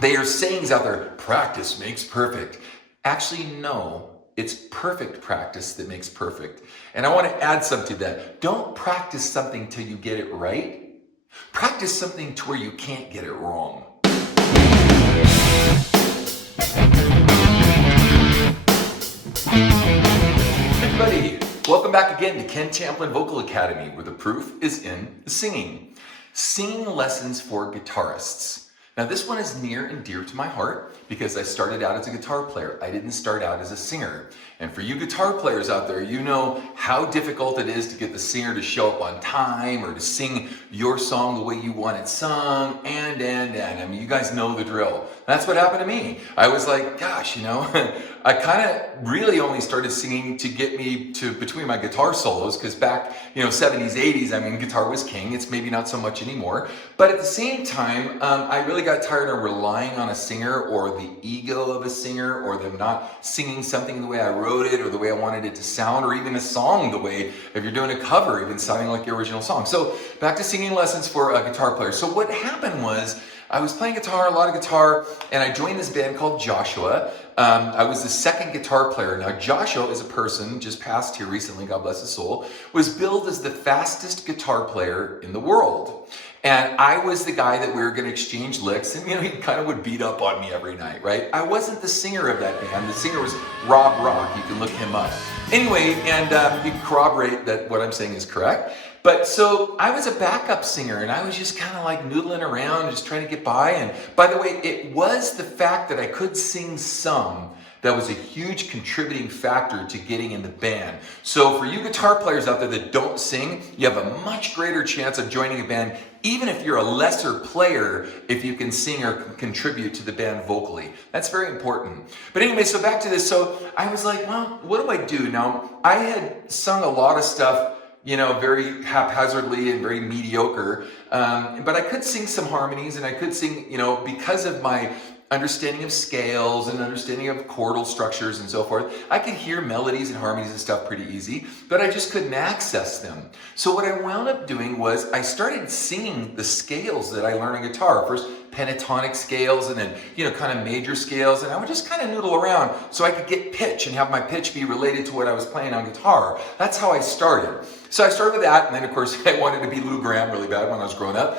There are sayings out there, practice makes perfect. Actually, no, it's perfect practice that makes perfect. And I want to add something to that. Don't practice something till you get it right. Practice something to where you can't get it wrong. Everybody, welcome back again to Ken Tamplin Vocal Academy, where the proof is in the singing. Singing lessons for guitarists. Now this one is near and dear to my heart because I started out as a guitar player. I didn't start out as a singer. And for you guitar players out there, you know how difficult it is to get the singer to show up on time or to sing your song the way you want it sung, and. I mean, you guys know the drill. That's what happened to me. I was like, gosh, I kind of really only started singing to get me to between my guitar solos, because back, 70s, 80s, I mean, guitar was king. It's maybe not so much anymore. But at the same time, I really got tired of relying on a singer or the ego of a singer or them not singing something the way I wrote it or the way I wanted it to sound, or even a song the way, if you're doing a cover, even sounding like your original song. So back to singing lessons for a guitar player. So what happened was, I was playing guitar, a lot of guitar, and I joined this band called Joshua. I was the second guitar player. Now, Joshua is a person, just passed here recently, God bless his soul, was billed as the fastest guitar player in the world. And I was the guy that we were going to exchange licks, and he kind of would beat up on me every night, right? I wasn't the singer of that band. The singer was Rob Rock. You can look him up. Anyway, and you can corroborate that what I'm saying is correct. But so I was a backup singer, and I was just kind of like noodling around, just trying to get by. And by the way, it was the fact that I could sing some that was a huge contributing factor to getting in the band. So for you guitar players out there that don't sing, you have a much greater chance of joining a band, even if you're a lesser player, if you can sing or contribute to the band vocally. That's very important. But anyway, so back to this. So I was like, well, what do I do? Now, I had sung a lot of stuff, very haphazardly and very mediocre. But I could sing some harmonies, and I could sing, because of my understanding of scales and understanding of chordal structures and so forth, I could hear melodies and harmonies and stuff pretty easy, but I just couldn't access them. So what I wound up doing was I started singing the scales that I learned on guitar. First pentatonic scales, and then, kind of major scales, and I would just kind of noodle around so I could get pitch and have my pitch be related to what I was playing on guitar. That's how I started. So I started with that, and then of course I wanted to be Lou Gramm really bad when I was growing up,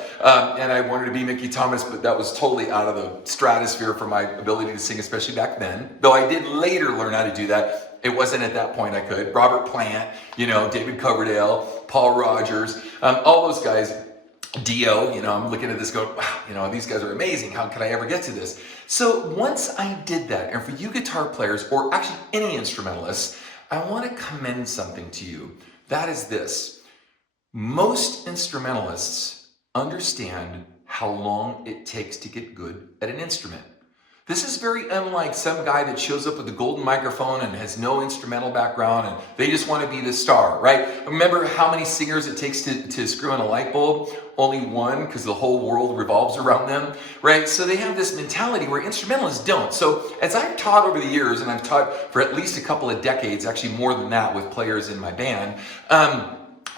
and I wanted to be Mickey Thomas, but that was totally out of the stratosphere for my ability to sing, especially back then. Though I did later learn how to do that. It wasn't at that point I could. Robert Plant, David Coverdale, Paul Rogers, all those guys. Dio, I'm looking at this going, wow, these guys are amazing. How could I ever get to this? So once I did that, and for you guitar players, or actually any instrumentalists, I want to commend something to you. That is this. Most instrumentalists understand how long it takes to get good at an instrument. This is very unlike some guy that shows up with a golden microphone and has no instrumental background and they just want to be the star, right? Remember how many singers it takes to screw in a light bulb? Only one, because the whole world revolves around them, right? So they have this mentality where instrumentalists don't. So as I've taught over the years, and I've taught for at least a couple of decades, actually more than that with players in my band,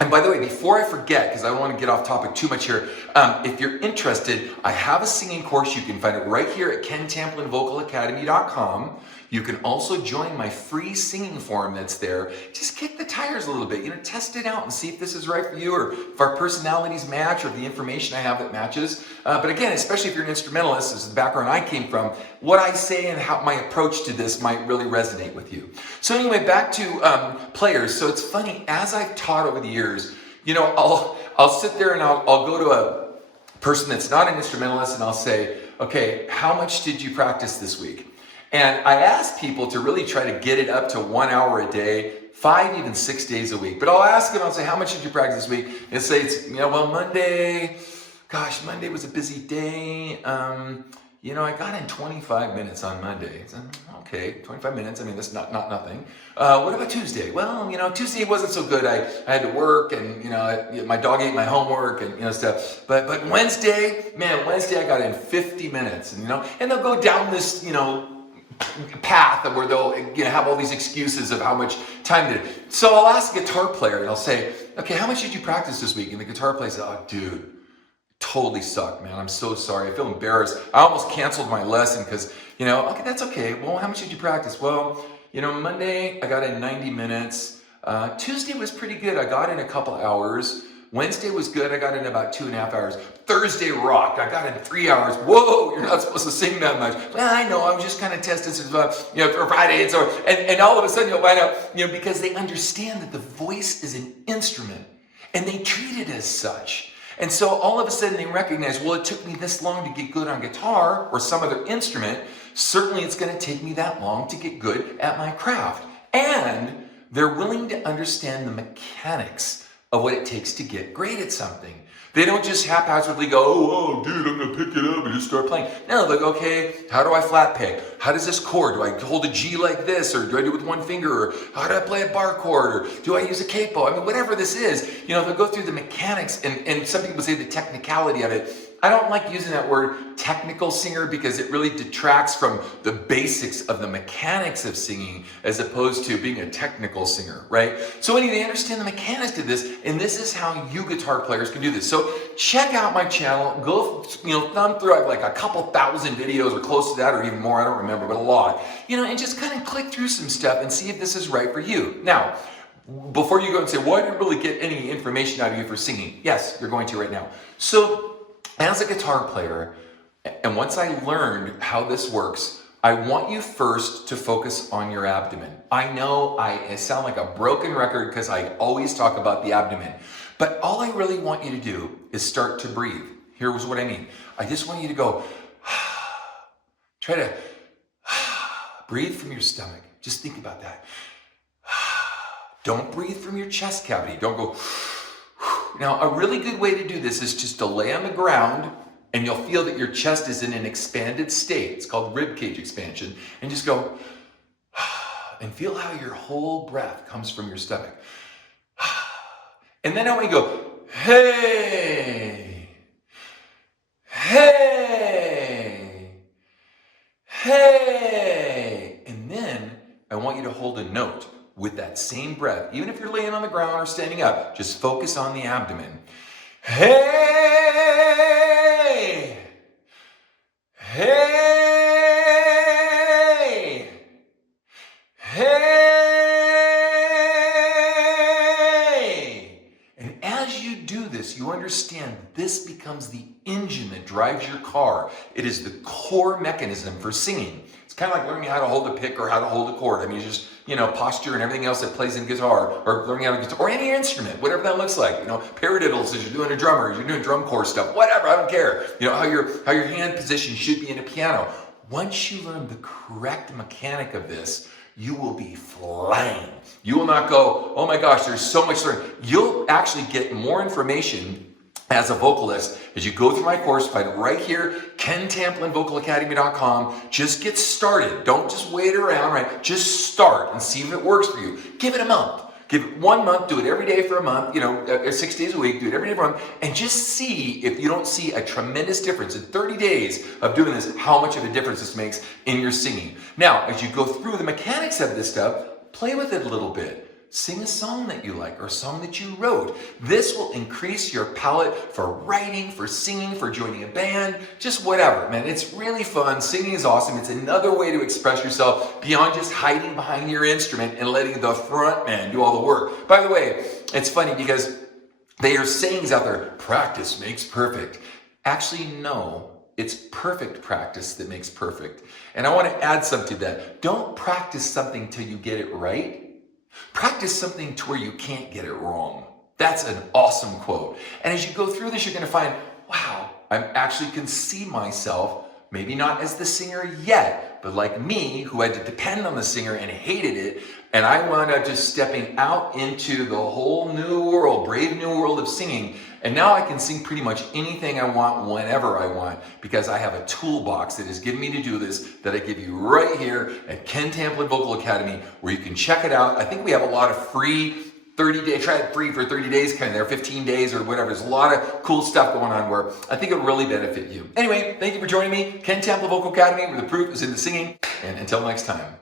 and by the way, before I forget, because I don't want to get off topic too much here, if you're interested, I have a singing course. You can find it right here at kentamplinvocalacademy.com. You can also join my free singing forum that's there. Just kick the tires a little bit, test it out and see if this is right for you, or if our personalities match, or the information I have that matches. But again, especially if you're an instrumentalist, this is the background I came from, what I say and how my approach to this might really resonate with you. So anyway, back to players. So it's funny, as I've taught over the years, I'll sit there and I'll go to a person that's not an instrumentalist and I'll say, okay, how much did you practice this week? And I ask people to really try to get it up to 1 hour a day, 5, even 6 days a week. But I'll ask them, I'll say, how much did you practice this week? And say, it's, Monday was a busy day. I got in 25 minutes on Monday. So, okay, 25 minutes. I mean, that's not nothing. What about Tuesday? Well, Tuesday wasn't so good. I had to work, and my dog ate my homework, and stuff. But Wednesday, I got in 50 minutes, and and they'll go down this path where they'll have all these excuses of how much time they did. So I'll ask a guitar player, and I'll say, okay, how much did you practice this week? And the guitar player says, oh, dude, Totally sucked, man. I'm so sorry. I feel embarrassed. I almost canceled my lesson because, okay, that's okay. Well, how much did you practice? Well, Monday I got in 90 minutes. Tuesday was pretty good. I got in a couple hours. Wednesday was good. I got in about 2.5 hours. Thursday rocked. I got in 3 hours. Whoa, you're not supposed to sing that much. Well, I know. I was just kind of testing some stuff, for Friday. And all of a sudden you'll find out, because they understand that the voice is an instrument and they treat it as such. And so all of a sudden they recognize, well, it took me this long to get good on guitar or some other instrument. Certainly it's going to take me that long to get good at my craft. And they're willing to understand the mechanics of what it takes to get great at something. They don't just haphazardly go, oh, dude, I'm going to pick it up and just start playing. No, they're like, okay, how do I flat pick? How does this chord? Do I hold a G like this? Or do I do it with one finger? Or how do I play a bar chord? Or do I use a capo? I mean, whatever this is, they'll go through the mechanics, and some people say the technicality of it. I don't like using that word technical singer because it really detracts from the basics of the mechanics of singing as opposed to being a technical singer, right? So anyway, they understand the mechanics of this, and this is how you guitar players can do this. So check out my channel, go, thumb through, I have like a couple thousand videos or close to that or even more, I don't remember, but a lot, and just kind of click through some stuff and see if this is right for you. Now, before you go and say, well, I didn't really get any information out of you for singing. Yes, you're going to right now. So, as a guitar player, and once I learned how this works, I want you first to focus on your abdomen. I know I sound like a broken record because I always talk about the abdomen, but all I really want you to do is start to breathe. Here's what I mean. I just want you to go, try to breathe from your stomach. Just think about that. Don't breathe from your chest cavity. Don't go. Now, a really good way to do this is just to lay on the ground and you'll feel that your chest is in an expanded state. It's called rib cage expansion. And just go, and feel how your whole breath comes from your stomach. And then I want you to go, hey, hey, hey. And then I want you to hold a note with that same breath. Even if you're laying on the ground or standing up, just focus on the abdomen. Hey! Hey! Hey! And as you do this, you understand this becomes the engine that drives your car. It is the core mechanism for singing. It's kind of like learning how to hold a pick or how to hold a chord. I mean, it's just, posture and everything else that plays in guitar, or learning how to guitar, or any instrument, whatever that looks like. Paradiddles as you're doing a drummer, as you're doing drum corps stuff, whatever, I don't care. How your hand position should be in a piano. Once you learn the correct mechanic of this, you will be flying. You will not go, oh my gosh, there's so much learning. You'll actually get more information as a vocalist as you go through my course. Find it right here, KenTamplinVocalAcademy.com. Just get started. Don't just wait around, right? Just start and see if it works for you. Give it a month. Give it 1 month, do it every day for a month, 6 days a week, do it every day for a month, and just see if you don't see a tremendous difference in 30 days of doing this, how much of a difference this makes in your singing. Now, as you go through the mechanics of this stuff, play with it a little bit. Sing a song that you like or a song that you wrote. This will increase your palette for writing, for singing, for joining a band, just whatever, man. It's really fun. Singing is awesome. It's another way to express yourself beyond just hiding behind your instrument and letting the front man do all the work. By the way, it's funny because there are sayings out there, practice makes perfect. Actually, no. It's perfect practice that makes perfect. And I want to add something to that. Don't practice something till you get it right. Practice something to where you can't get it wrong. That's an awesome quote. And as you go through this, you're going to find, wow, I actually can see myself, maybe not as the singer yet, but like me, who had to depend on the singer and hated it, and I wound up just stepping out into the whole new world, brave new world of singing. And now I can sing pretty much anything I want, whenever I want, because I have a toolbox that has given me to do this that I give you right here at Ken Tamplin Vocal Academy, where you can check it out. I think we have a lot of free 30-day, try it free for 30 days, kind of there, 15 days or whatever. There's a lot of cool stuff going on where I think it will really benefit you. Anyway, thank you for joining me. Ken Tamplin Vocal Academy, where the proof is in the singing. And until next time.